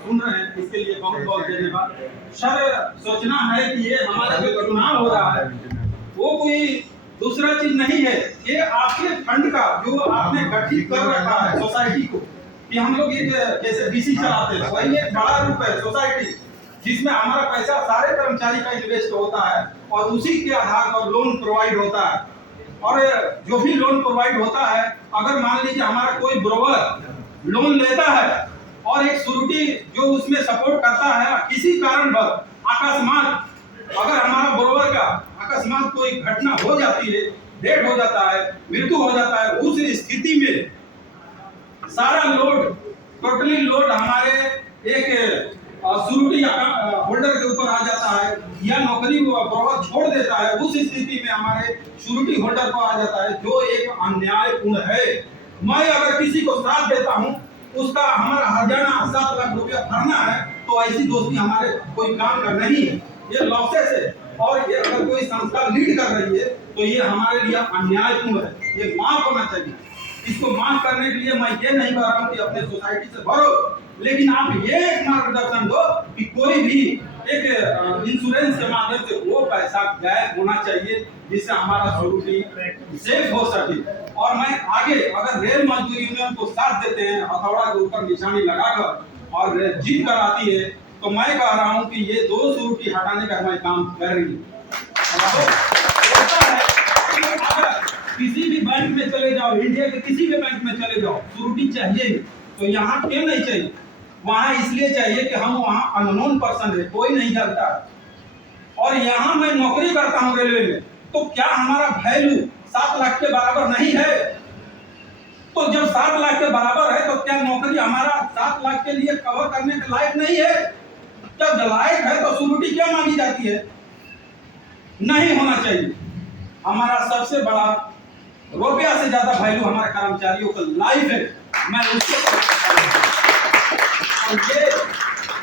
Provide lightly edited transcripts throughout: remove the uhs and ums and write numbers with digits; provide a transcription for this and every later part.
सुन रहे हैं, इसके लिए बहुत बहुत धन्यवाद। सर, सोचना है कि ये हमारा जो चुनाव हो रहा है वो कोई दूसरा चीज नहीं है, ये आपके फंड का जो आपने गठित कर रखा है सोसाइटी को, कि हम लोग एक जैसे बीसी चलाते हैं, वही एक बड़ा रूप है सोसाइटी, जिसमें हमारा पैसा सारे कर्मचारी का इन्वेस्ट होता है और उसी के आधार पर लोन प्रोवाइड होता है। और जो भी लोन प्रोवाइड होता है, अगर मान लीजिए हमारा कोई ब्रोकर लोन लेता है और एक श्योरिटी जो उसमें सपोर्ट करता है, किसी कारणवश अकस्मात अगर हमारा ब्रोकर का अकस्मात कोई घटना हो जाती है, डेथ हो जाता है, मृत्यु हो जाता है, उस स्थिति में सारा लोड, टोटली लोड हमारे एक श्योरिटी होल्डर के ऊपर आ जाता है, या नौकरी वो ब्रोकर छोड़ देता है, उस स्थिति में हमारे श्योरिटी होल्डर को आ जाता है, जो एक अन्यायपूर्ण है। मैं अगर किसी को साथ देता हूं, उसका हमारा हर्जाना 7 लाख रुपया भरना है, तो ऐसी दोस्ती हमारे कोई काम का नहीं है, ये लॉसेस है। और ये अगर कोई संस्था लीड कर रही है तो ये हमारे लिए अन्यायपूर्ण है, ये माफ होना चाहिए। इसको माफ करने के लिए मैं ये नहीं कह रहा हूँ कि अपने सोसाइटी से भरो, लेकिन आप ये एक मार्गदर्शन दो कि कोई भी एक इंश्योरेंस के माध्यम से वो पैसा गायब होना चाहिए, जिससे हमारा सिक्योरिटी सेफ हो सके। और मैं आगे अगर रेल मजदूर यूनियन को साथ देते हैं, हथौड़ा के ऊपर निशानी लगाकर और जीत कर आती है, तो मैं कह रहा हूं कि ये 2 सिक्योरिटी हटाने का मैं काम कर रही हूँ। अगर किसी भी बैंक में चले जाओ, इंडिया के किसी भी बैंक में चले जाओ, सिक्योरिटी चाहिए, तो यहाँ क्यों नहीं चाहिए? वहाँ इसलिए चाहिए कि हम वहाँ अननोन पर्सन है, कोई नहीं जानता। और यहाँ मैं नौकरी करता हूँ रेलवे में, तो क्या हमारा वैल्यू 7 लाख के बराबर नहीं है? तो जब 7 लाख के बराबर है, तो क्या नौकरी हमारा 7 लाख के लिए कवर करने के लायक नहीं है? जब लायक है तो सिक्योरिटी क्या मांगी जाती है? नहीं होना चाहिए। हमारा सबसे बड़ा रुपया से ज्यादा वैल्यू हमारे कर्मचारियों का लाइफ है। मैं उसको ये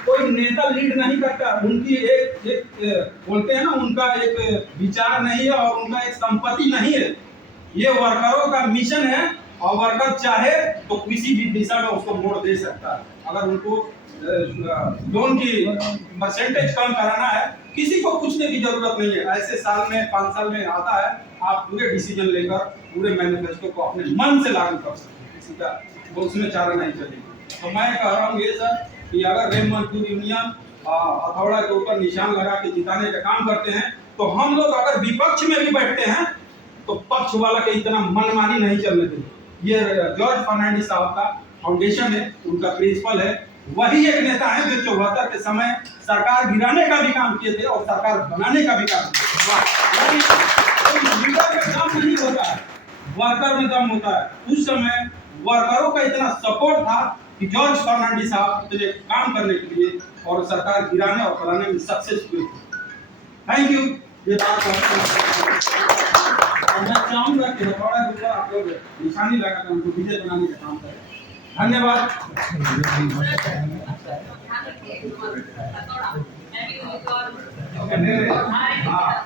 कोई नेता लीड नहीं करता, उनकी एक बोलते हैं ना, उनका एक विचार नहीं है और उनका एक संपत्ति नहीं है। ये वर्करों का मिशन है, और वर्कर चाहे तो किसी भी दिशा में उसको मोड़ दे सकता है। अगर उनको लोन की परसेंटेज कम कराना है, किसी को पूछने की जरूरत नहीं है। ऐसे साल में 5 साल में आता है, आप पूरे डिसीजन लेकर पूरे मैनिफेस्टो को अपने मन से लागू कर सकते हैं, किसी का उसमें चारा नहीं चलेगी। तो मैं कह रहा हूँ ये सर, कि अगर रेल मजदूर यूनियन हथौड़ा के ऊपर निशान लगा के जिताने का काम करते हैं, तो हम लोग अगर विपक्ष में भी बैठते हैं तो पक्ष वाला के इतना मनमानी नहीं चलने देंगे। ये जॉर्ज फर्नांडिस साहब का फाउंडेशन है, उनका प्रिंसिपल है, वही एक नेता है जो 74 के समय सरकार गिराने का भी काम किए थे और सरकार बनाने का भी काम किया। लीडर में काम नहीं होता है, वर्कर में दम होता है। उस समय वर्करों का इतना सपोर्ट था कि जॉर्ज फर्नांडिस साहब इतने काम करने के लिए और सरकार गिराने और बनाने में सक्सेसफुल थे। Thank you. ये बात मैं चाहूंगा कि हथौड़ा के ऊपर आप लोग निशानी लगाकर उनको विजय बनाने का काम करें। धन्यवाद। हाँ।